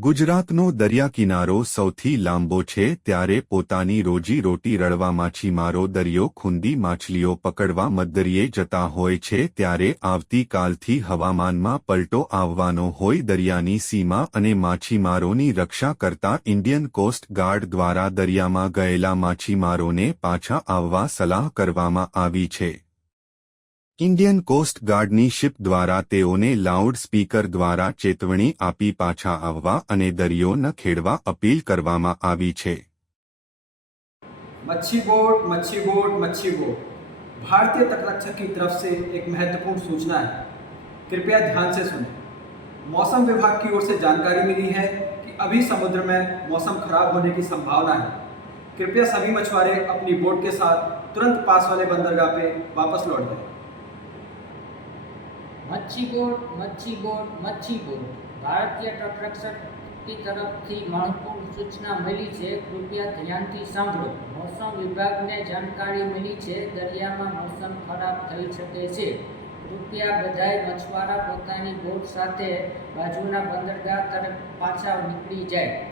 ગુજરાતનો દરિયા કિનારો સૌથી લાંબો છે ત્યારે પોતાની રોજી-રોટી રળવા માછીમારો દરિયો ખૂંદી માછલીઓ પકડવા મધદરિયે જતા હોય છે ત્યારે આવતીકાલથી હવામાનમાં પલટો આવવાનો હોય દરિયાની સીમા અને માછીમારોની રક્ષા કરતા ઇન્ડિયન કોસ્ટ ગાર્ડ દ્વારા દરિયામાં ગયેલા માછીમારોને પાછા આવવા સલાહ કરવામાં આવી છે। ઇન્ડિયન કોસ્ટ ગાર્ડની શિપ દ્વારા તેઓને લાઉડ સ્પીકર દ્વારા ચેતવણી આપી પાછા આવવા અને દરિયો ન ખેડવા અપીલ કરવામાં આવી છે। मच्छी बोट मच्छी बोट मच्छी बोट भारतीय तटरक्षक की तरफ से एक महत्वपूर्ण सूचना है, कृपया ध्यान से सुनें। मौसम विभाग की ओर से जानकारी मिली है कि अभी समुद्र में मौसम खराब होने की संभावना है। कृपया सभी मछुआरे अपनी बोट के साथ तुरंत पास वाले बंदरगाह पे वापस लौट जाएं। मच्छी बोट मच्छी बोट मच्छी बोट भारतीय तटरक्षक की तरफ थी महत्वपूर्ण सूचना मिली है, कृपया ध्यान थी सांभळो। मौसम विभाग ने जानकारी मिली है दरिया में मौसम खराब थई शके छे, कृपया बधाए मछुआरा पोतानी बोट साथे बाजुना बंदरगाह तरफ पाछा निकली जाए।